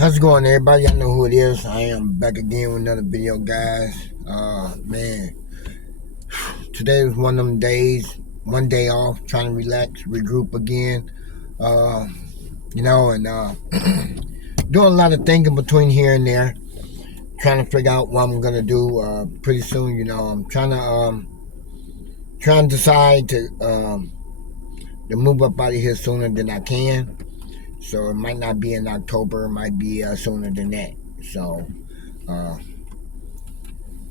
How's it going, everybody? I know who it is. I am back again with another video, guys. Man, today was one of them days, one day off, trying to relax, regroup again. Uh, and doing a lot of thinking between here and there, trying to figure out what I'm gonna do. Pretty soon, I'm trying to decide to move up out of here sooner than I can. So it might not be in October, it might be sooner than that. So, uh,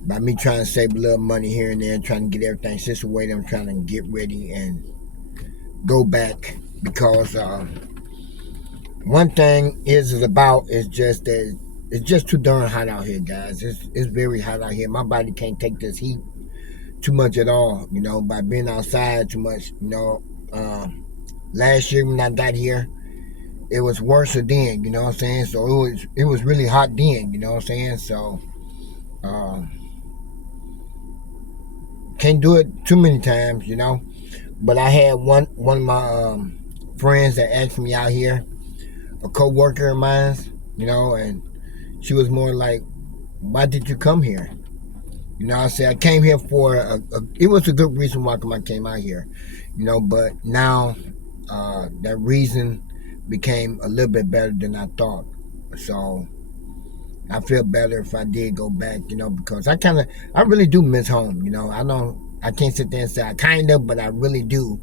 by me trying to save a little money here and there, trying to get everything situated, I'm trying to get ready and go back because one thing is just that it's just too darn hot out here, guys. It's very hot out here. My body can't take this heat too much at all. By being outside too much. Last year when I got here, it was worse then. You know what I'm saying? So it was really hot then. You know what I'm saying? So. Can't do it too many times. But I had one of my friends that asked me out here, a co-worker of mine, and she was more like, "Why did you come here?" I said I came here for it was a good reason why I came out here, But now that reason became a little bit better than I thought, so. I feel better if I did go back, because I really do miss home, I can't sit there and say I kind of, but I really do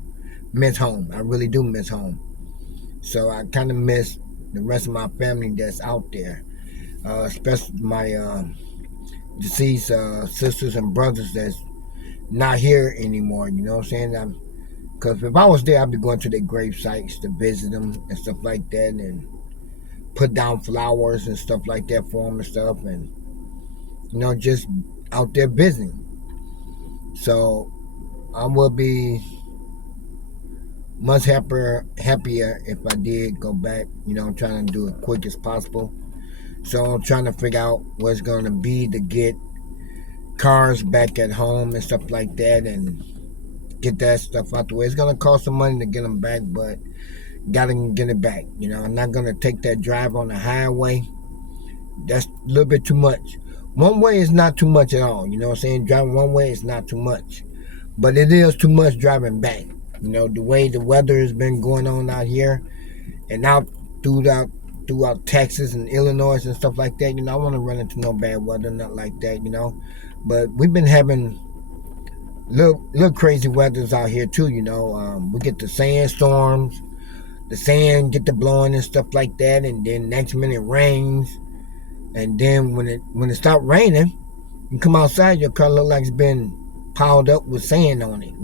miss home. I really do miss home. So I kind of miss the rest of my family that's out there, especially my deceased sisters and brothers that's not here anymore, you know what I'm saying? Because if I was there, I'd be going to their grave sites to visit them and stuff like that, and put down flowers and stuff like that for them and stuff, and just out there visiting. So I would be much happier if I did go back. I'm trying to do it quick as possible. So I'm trying to figure out what's going to be to get cars back at home and stuff like that, and get that stuff out the way. It's going to cost some money to get them back, but gotta get it back. I'm not gonna take that drive on the highway. That's a little bit too much. One way is not too much at all. You know what I'm saying? Driving one way is not too much, but it is too much driving back. The way the weather has been going on out here and out throughout Texas and Illinois and stuff like that. I want to run into no bad weather, not like that. But we've been having little crazy weathers out here too. We get the sandstorms. The sand get to blowing and stuff like that, and then next minute it rains, and then when it stops raining, you come outside, your car look like it's been piled up with sand on it,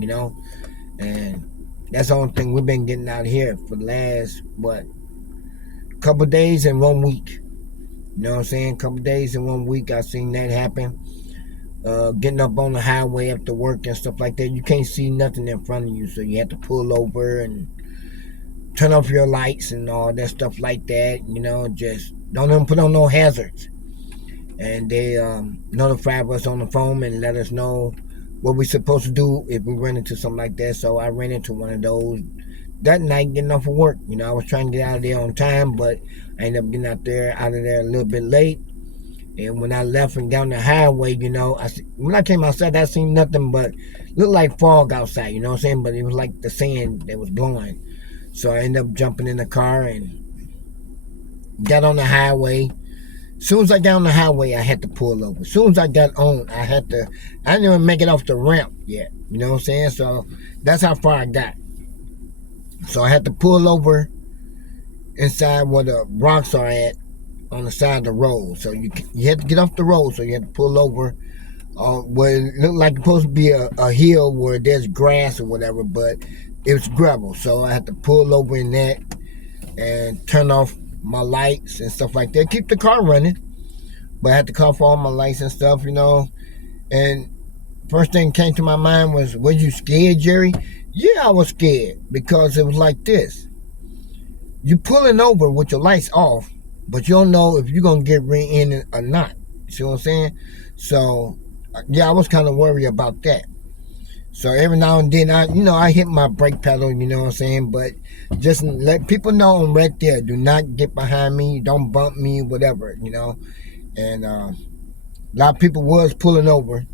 and that's the only thing we've been getting out here for the last couple days and 1 week. You know what I'm saying? Couple days and 1 week, I seen that happen. Getting up on the highway after work and stuff like that, you can't see nothing in front of you, so you have to pull over and turn off your lights and all that stuff like that. Just don't even put on no hazards. And they notify us on the phone and let us know what we're supposed to do if we run into something like that. So I ran into one of those that night getting off of work. I was trying to get out of there on time, but I ended up getting out of there a little bit late. And when I left and down the highway, when I came outside, I seen nothing but looked like fog outside. You know what I'm saying? But it was like the sand that was blowing. So I ended up jumping in the car and got on the highway. As soon as I got on the highway, I had to pull over. As soon as I got on, I didn't even make it off the ramp yet. You know what I'm saying? So that's how far I got. So I had to pull over inside where the rocks are at on the side of the road. So you had to get off the road, so you had to pull over where it looked like it's supposed to be a hill where there's grass or whatever, but it was gravel. So I had to pull over in that and turn off my lights and stuff like that. Keep the car running, but I had to cut off all my lights and stuff, And first thing came to my mind was you scared, Jerry? Yeah, I was scared because it was like this. You pulling over with your lights off, but you don't know if you're going to get in or not. See what I'm saying? So, yeah, I was kind of worried about that. So every now and then, I hit my brake pedal, you know what I'm saying? But just let people know I'm right there. Do not get behind me. Don't bump me, whatever, And a lot of people was pulling over.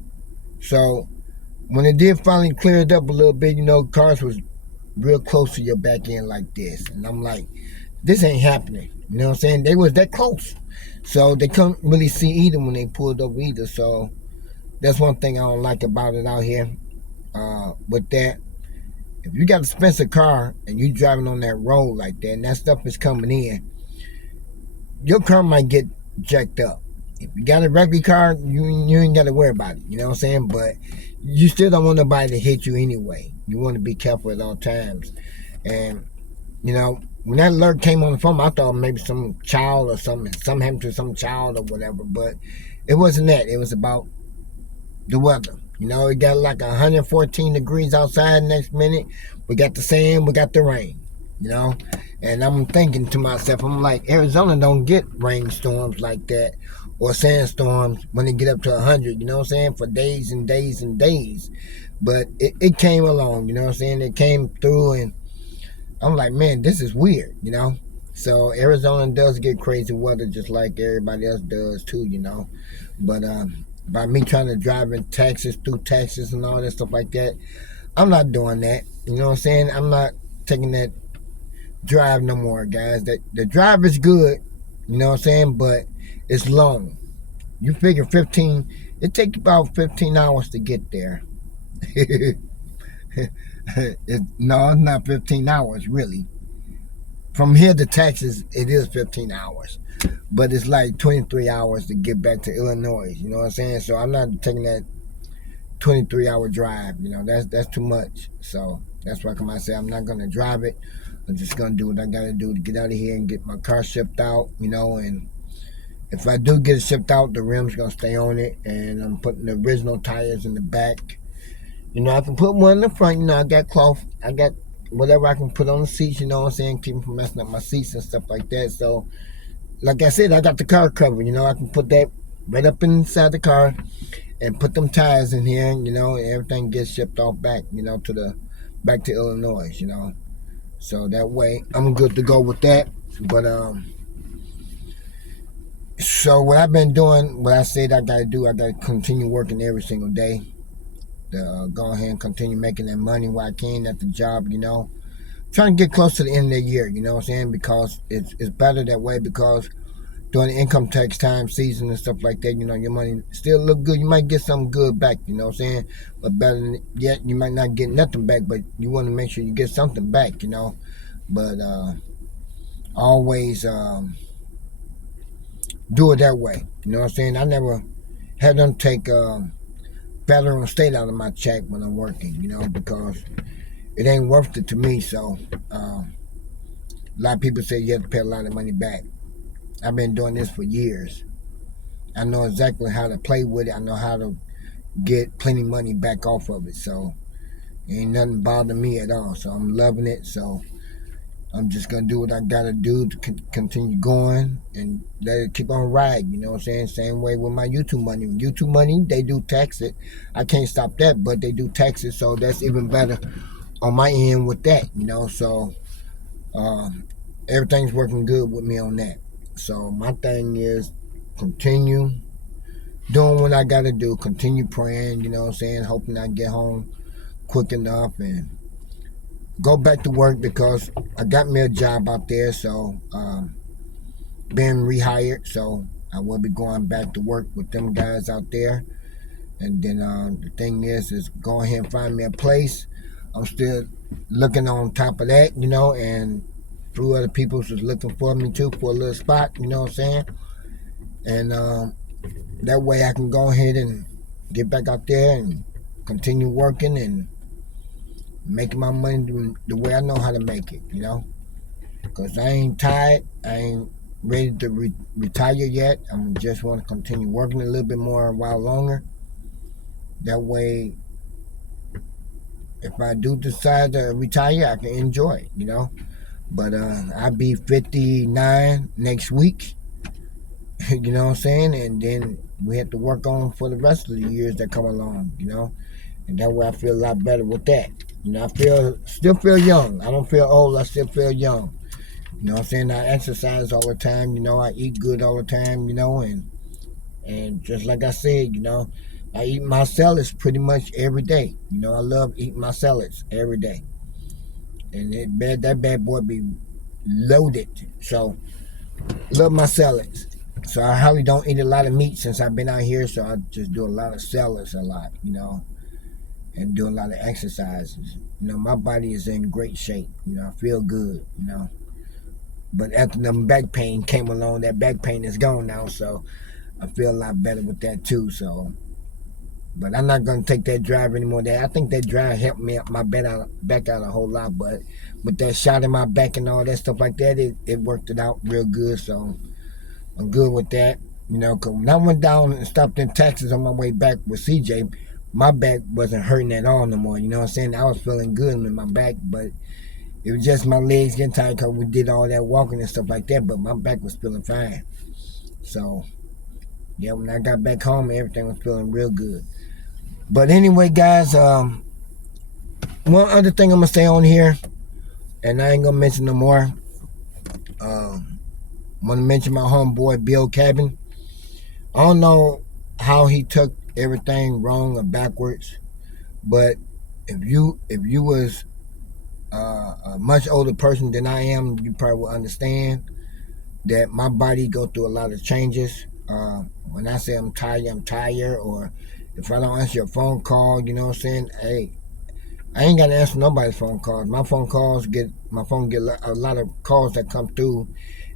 So when it did finally clear it up a little bit, cars was real close to your back end like this. And I'm like, this ain't happening. You know what I'm saying? They was that close. So they couldn't really see either when they pulled over either. So that's one thing I don't like about it out here. With that, if you got an expensive car and you driving on that road like that and that stuff is coming in, your car might get jacked up. If you got a regular car, you ain't got to worry about it. You know what I'm saying? But you still don't want nobody to hit you anyway. You want to be careful at all times. And, when that alert came on the phone, I thought maybe some child or something happened to some child or whatever. But it wasn't that. It was about the weather. It got like 114 degrees outside. Next minute, we got the sand, we got the rain. And I'm thinking to myself, I'm like, Arizona don't get rainstorms like that or sandstorms when they get up to 100. You know what I'm saying? For days and days and days. But it came along. You know what I'm saying? It came through, and I'm like, man, this is weird. So Arizona does get crazy weather just like everybody else does too. But by me trying to drive in Texas through Texas and all that stuff like that, I'm not doing that. You know what I'm saying? I'm not taking that drive no more, guys. That the drive is good, you know what I'm saying, but it's long. You figure 15, it takes about 15 hours to get there. No, it's not 15 hours really. From here to Texas, it is 15 hours, but it's like 23 hours to get back to Illinois. You know what I'm saying? So I'm not taking that 23-hour drive. That's too much. So that's why I say I'm not gonna drive it. I'm just gonna do what I gotta do to get out of here and get my car shipped out. And if I do get it shipped out, the rim's gonna stay on it, and I'm putting the original tires in the back. I can put one in the front. I got cloth. I got whatever I can put on the seats. You know what I'm saying? Keep them from messing up my seats and stuff like that. So, like I said, I got the car covered. I can put that right up inside the car and put them tires in here. And everything gets shipped off back. Back to Illinois. So that way I'm good to go with that. But so what I've been doing, what I said I gotta do, I gotta continue working every single day to go ahead and continue making that money while I can at the job. Trying to get close to the end of the year. You know what I'm saying? Because it's better that way, because during the income tax time season and stuff like that, your money still look good. You might get something good back, you know what I'm saying? But better than yet, you might not get nothing back, but you want to make sure you get something back, But always do it that way. You know what I'm saying? I never had them take federal and state out of my check when I'm working, because it ain't worth it to me. So a lot of people say you have to pay a lot of money back. I've been doing this for years. I know exactly how to play with it. I know how to get plenty of money back off of it. So ain't nothing bothering me at all. So I'm loving it. So I'm just going to do what I got to do to continue going and let it keep on riding. You know what I'm saying? Same way with my YouTube money. YouTube money, they do tax it. I can't stop that, but they do tax it. So that's even better on my end with that, So everything's working good with me on that. So my thing is continue doing what I got to do. Continue praying, you know what I'm saying? Hoping I get home quick enough and go back to work, because I got me a job out there. So being rehired. So I will be going back to work with them guys out there. And then the thing is go ahead and find me a place. I'm still looking on top of that, and few other people was looking for me too for a little spot, you know what I'm saying? And that way I can go ahead and get back out there and continue working and making my money the way I know how to make it, Because I ain't tired. I ain't ready to retire yet. I just want to continue working a little bit more a while longer. That way, if I do decide to retire, I can enjoy it, But I'll be 59 next week. You know what I'm saying? And then we have to work on for the rest of the years that come along, And that way I feel a lot better with that. I still feel young. I don't feel old. I still feel young. You know what I'm saying? I exercise all the time. I eat good all the time. And just like I said, I eat my salads pretty much every day. I love eating my salads every day. And that bad boy be loaded. So love my salads. So I hardly don't eat a lot of meat since I've been out here. So I just do a lot of salads a lot. And do a lot of exercises. My body is in great shape. I feel good. But after the back pain came along, that back pain is gone now. So I feel a lot better with that too. So, but I'm not gonna take that drive anymore. I think that drive helped me up my back out a whole lot. But with that shot in my back and all that stuff like that, it worked it out real good. So I'm good with that. Cause when I went down and stopped in Texas on my way back with CJ, my back wasn't hurting at all no more. You know what I'm saying? I was feeling good in my back, but it was just my legs getting tired because we did all that walking and stuff like that. But my back was feeling fine. So yeah, when I got back home, everything was feeling real good. But anyway, guys, one other thing I'm gonna say on here, and I ain't gonna mention no more. I'm gonna mention my homeboy Bill cabin. I don't know how he took everything wrong or backwards, but if you was a much older person than I am, you probably will understand that my body go through a lot of changes. When I say I'm tired, or if I don't answer your phone call, you know what I'm saying? Hey, I ain't gotta answer nobody's phone calls. My phone get a lot of calls that come through,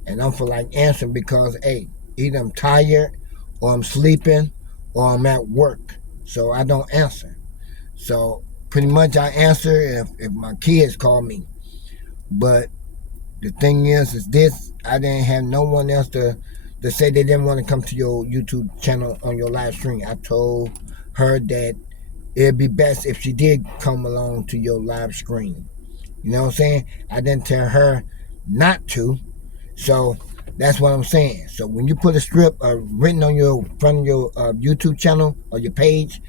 and I'm for like answering because hey, either I'm tired, or I'm sleeping, or I'm at work, so I don't answer. So pretty much I answer if my kids call me. But the thing is this: I didn't have no one else to say they didn't want to come to your YouTube channel on your live stream. I told her that it'd be best if she did come along to your live stream. You know what I'm saying? I didn't tell her not to. So that's what I'm saying. So when you put a strip written on your front of your YouTube channel or your page,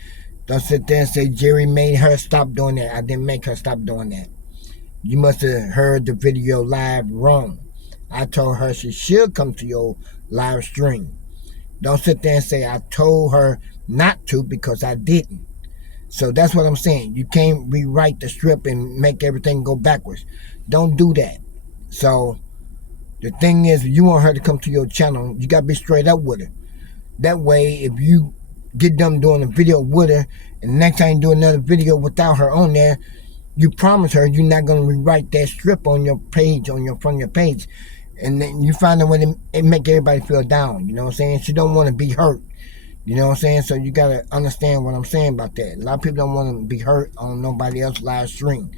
don't sit there and say Jerry made her stop doing that. I didn't make her stop doing that. You must have heard the video live wrong. I told her she should come to your live stream. Don't sit there and say I told her not to because I didn't. So that's what I'm saying. You can't rewrite the strip and make everything go backwards. Don't do that. So the thing is, if you want her to come to your channel, you got to be straight up with her. That way, if you get them doing a video with her, and the next time you do another video without her on there, you promise her you're not going to rewrite that strip on your page, on your front of your page. And then you find a way to make everybody feel down. You know what I'm saying? She don't want to be hurt. You know what I'm saying? So you got to understand what I'm saying about that. A lot of people don't want to be hurt on nobody else's live stream.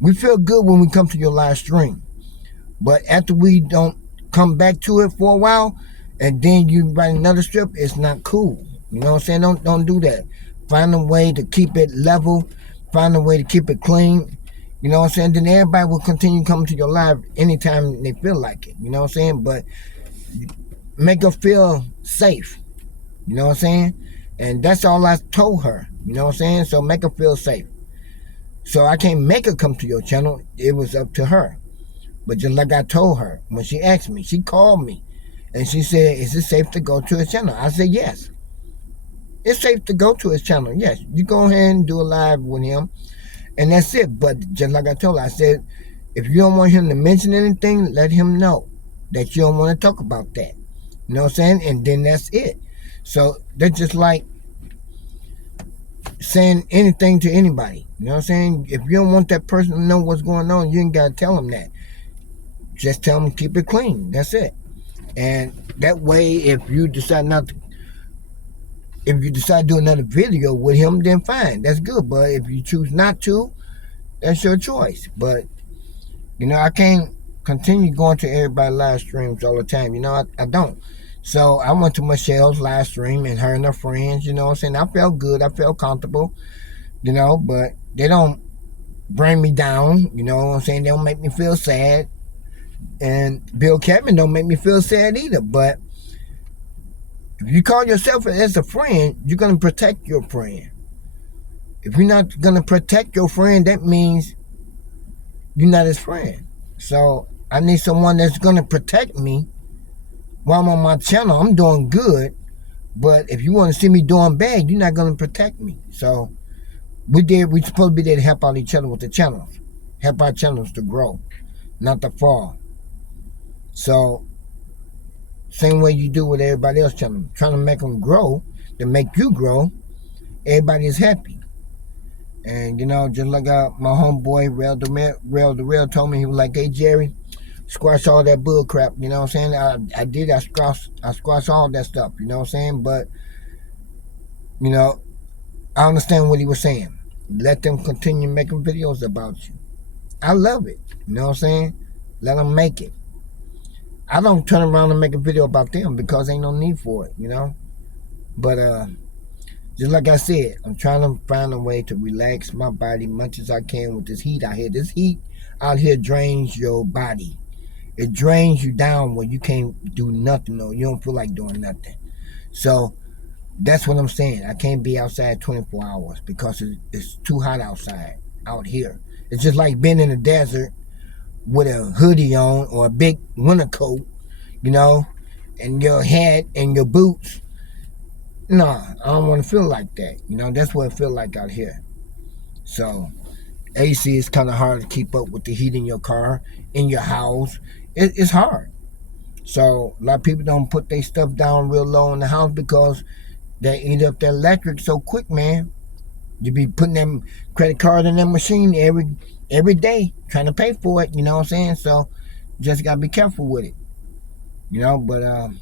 We feel good when we come to your live stream. But after we don't come back to it for a while, and then you write another strip, it's not cool. You know what I'm saying? Don't do that. Find a way to keep it level. Find a way to keep it clean. You know what I'm saying? Then everybody will continue coming to your live anytime they feel like it. You know what I'm saying? But make her feel safe. You know what I'm saying? And that's all I told her. You know what I'm saying? So make her feel safe. So I can't make her come to your channel. It was up to her. But just like I told her, when she asked me, she called me. And she said, is it safe to go to his channel? I said, yes. It's safe to go to his channel. Yes. You go ahead and do a live with him. And that's it. But just like I told her, I said, if you don't want him to mention anything, let him know that you don't want to talk about that. You know what I'm saying? And then that's it. So they're just like saying anything to anybody. You know what I'm saying? If you don't want that person to know what's going on, you ain't got to tell them that. Just tell them to keep it clean. That's it. And that way, if you decide to do another video with him, then fine. That's good. But if you choose not to, that's your choice. But, I can't continue going to everybody's live streams all the time. I don't. So I went to Michelle's live stream and her and her friends, you know what I'm saying? I felt good. I felt comfortable, but they don't bring me down, you know what I'm saying? They don't make me feel sad. And Bill Kevin don't make me feel sad either. But if you call yourself as a friend, you're going to protect your friend. If you're not gonna protect your friend, that means you're not his friend. So I need someone that's gonna protect me while I'm on my channel. I'm doing good, but if you want to see me doing bad, you're not gonna protect me. So we supposed to be there to help out each other with the channels, help our channels to grow, not to fall. So same way you do with everybody else channel, trying to make them grow, to make you grow. Everybody is happy. And just like my homeboy Rail the Real told me, he was like, "Hey Jerry, squash all that bull crap." You know what I'm saying? I did. I squash all that stuff. You know what I'm saying? But you know, I understand what he was saying. Let them continue making videos about you. I love it. You know what I'm saying? Let them make it. I don't turn around and make a video about them because ain't no need for it. But just like I said, I'm trying to find a way to relax my body much as I can with this heat out here. This heat out here drains your body. It drains you down where you can't do nothing. No, you don't feel like doing nothing. So that's what I'm saying. I can't be outside 24 hours because it's too hot outside out here. It's just like being in the desert with a hoodie on or a big winter coat, and your hat and your boots. Nah, I don't want to feel like that. That's what it feel like out here. So AC is kind of hard to keep up with the heat in your car, in your house. It's hard. So a lot of people don't put their stuff down real low in the house because they eat up their electric so quick, man. You be putting them credit card in that machine every day, trying to pay for it. You know what I'm saying? So just gotta be careful with it. But